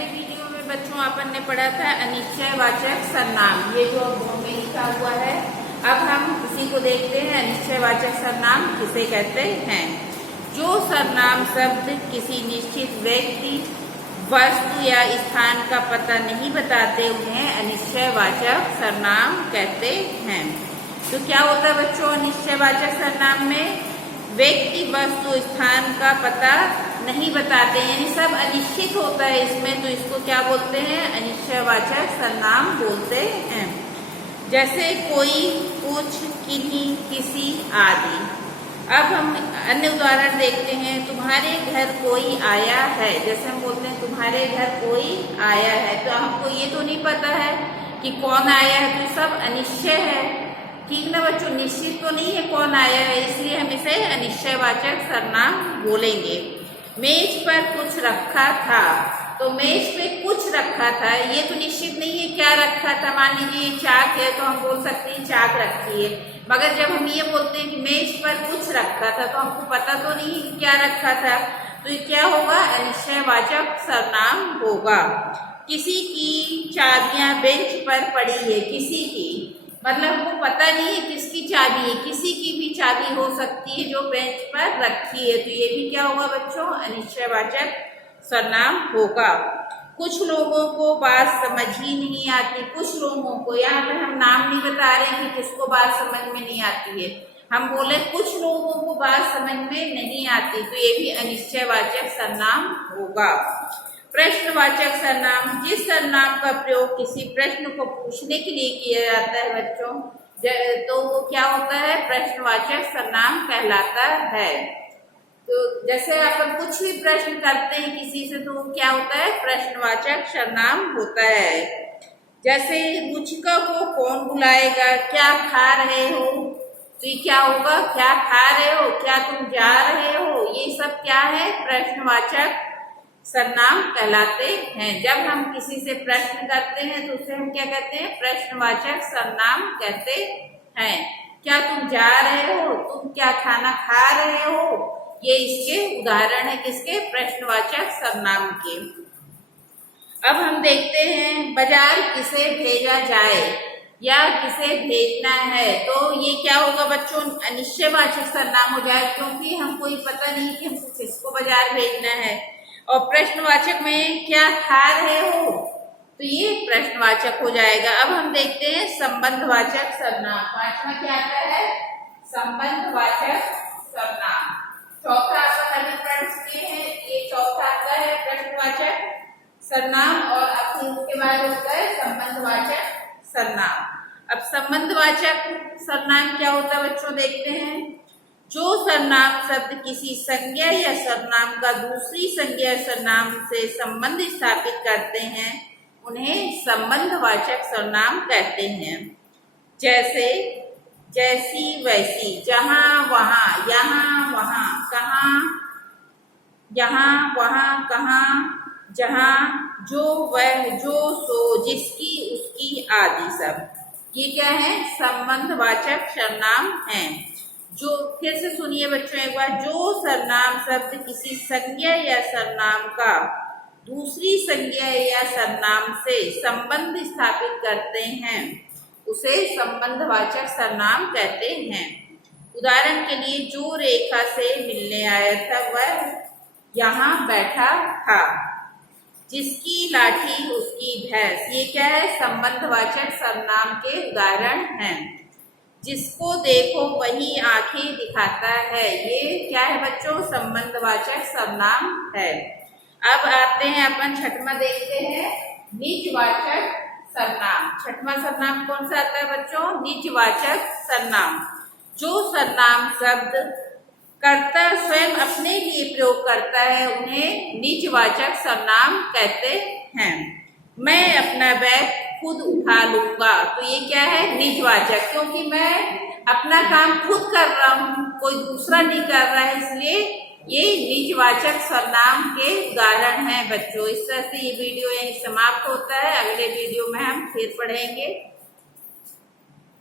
अगले वीडियो में बच्चों अपन ने पढ़ा था अनिश्चयवाचक सर्वनाम। ये जो बोर्ड में लिखा हुआ है, अब हम इसी को देखते हैं। अनिश्चयवाचक सर्वनाम किसे कहते हैं? जो सर्वनाम शब्द किसी निश्चित व्यक्ति, वस्तु या स्थान का पता नहीं बताते, उन्हें अनिश्चयवाचक सर्वनाम कहते हैं। तो क्या होता है बच्चों अनिश्चयवाचक सर्वनाम में? व्यक्ति, वस्तु, स्थान का पता नहीं बताते, यानी सब अनिश्चित होता है इसमें, तो इसको क्या बोलते हैं? अनिश्चयवाचक सर्वनाम बोलते हैं। जैसे कोई, कुछ, किन्हीं, किसी आदि। अब हम अन्य उदाहरण देखते हैं। तुम्हारे घर कोई आया है। जैसे हम बोलते हैं तुम्हारे घर कोई आया है, तो हमको ये तो नहीं पता है कि कौन आया है, तो सब अनिश्चय है। ठीक ना बच्चों, निश्चित तो नहीं है कौन आया है, इसलिए हम इसे अनिश्चयवाचक सर्वनाम बोलेंगे। मेज पर कुछ रखा था, तो मेज पे कुछ रखा था, ये तो निश्चित नहीं है क्या रखा था। मान लीजिए ये चाक है, तो हम बोल सकते हैं चाक रखी है, मगर जब हम ये बोलते हैं कि मेज पर कुछ रखा था, तो हमको पता तो नहीं है क्या रखा था, तो ये क्या होगा? अनिश्चयवाचक सर्वनाम होगा। किसी की चाबियां बेंच पर पड़ी है, किसी की मतलब वो पता नहीं है किसकी चाबी है, किसी की भी चाबी हो सकती है जो बेंच पर रखी है, तो ये भी क्या होगा बच्चों? अनिश्चयवाचक सर्वनाम होगा। कुछ लोगों को बात समझ ही नहीं आती, कुछ लोगों को, यहाँ पर हम नाम नहीं बता रहे हैं कि किसको बात समझ में नहीं आती है, हम बोले कुछ लोगों को बात समझ में नहीं आती, तो ये भी अनिश्चयवाचक सर्वनाम होगा। प्रश्नवाचक सर्वनाम, जिस सर्वनाम का प्रयोग किसी प्रश्न को पूछने के लिए किया जाता है बच्चों, तो वो क्या होता है? प्रश्नवाचक सर्वनाम कहलाता है। तो जैसे अपन कुछ भी प्रश्न करते हैं किसी से, तो वो क्या होता है? प्रश्नवाचक सर्वनाम होता है। जैसे रुचिका को कौन बुलाएगा, क्या खा रहे हो, तो ये क्या होगा? क्या खा रहे हो, क्या तुम जा रहे हो, ये सब क्या है? प्रश्नवाचक सर्वनाम कहलाते हैं। जब हम किसी से प्रश्न करते हैं तो उसे हम क्या कहते हैं? प्रश्नवाचक सर्वनाम कहते हैं। क्या तुम जा रहे हो, तुम क्या खाना खा रहे हो, ये इसके उदाहरण है किसके? प्रश्नवाचक सर्वनाम के। अब हम देखते हैं बाजार किसे भेजा जाए या किसे भेजना है, तो ये क्या होगा बच्चों? अनिश्चयवाचक सर्वनाम हो जाए, क्योंकि हमको ये पता नहीं कि हमको किसको बाजार भेजना है। और प्रश्नवाचक में क्या खा रहे हो, तो ये प्रश्नवाचक हो जाएगा। अब हम देखते हैं संबंधवाचक सर्वनाम। पांचवा क्या आता है? संबंधवाचक सर्वनाम। चौथा अपन अभी पढ़ चुके हैं, ये चौथा आता है प्रश्नवाचक सर्वनाम, और अब फिर उसके बाद होता है संबंधवाचक सर्वनाम। अब संबंधवाचक सर्वनाम क्या होता है बच्चों? देखते हैं। जो सर्वनाम शब्द किसी संज्ञा या सर्वनाम का दूसरी संज्ञा या सर्वनाम से संबंध स्थापित करते हैं, उन्हें संबंधवाचक सर्वनाम कहते हैं। जैसे जैसी, वैसी, जहाँ, वहाँ, यहाँ, वहाँ, कहाँ, यहाँ, वहाँ, कहाँ, जहाँ, जो, वह, जो, सो, जिसकी, उसकी आदि सब ये क्या है? संबंधवाचक सर्वनाम हैं। जो, फिर से सुनिए बच्चों एक बार। जो सर्वनाम शब्द किसी संज्ञा या सर्वनाम का दूसरी संज्ञा या सर्वनाम से संबंध स्थापित करते हैं, उसे संबंधवाचक सर्वनाम कहते हैं। उदाहरण के लिए, जो रेखा से मिलने आया था वह यहाँ बैठा था, जिसकी लाठी उसकी भैंस, ये क्या है? संबंधवाचक सर्वनाम के उदाहरण हैं। जिसको देखो वही आंखें दिखाता है, ये क्या है बच्चों? संबंधवाचक सर्वनाम है। अब आते हैं अपन छठवां देखते हैं, निजवाचक सर्वनाम। छठवां सर्वनाम कौन सा आता है बच्चों? निजवाचक सर्वनाम। जो सर्वनाम शब्द कर्ता स्वयं अपने लिए प्रयोग करता है, उन्हें निजवाचक सर्वनाम कहते हैं। मैं अपना बैग खुद उठा लूंगा, तो ये क्या है? निजवाचक, क्योंकि मैं अपना काम खुद कर रहा हूँ, कोई दूसरा नहीं कर रहा है, इसलिए ये निजवाचक सर्वनाम के उदाहरण हैं बच्चों। इस तरह से ये वीडियो यहीं समाप्त होता है। अगले वीडियो में हम फिर पढ़ेंगे।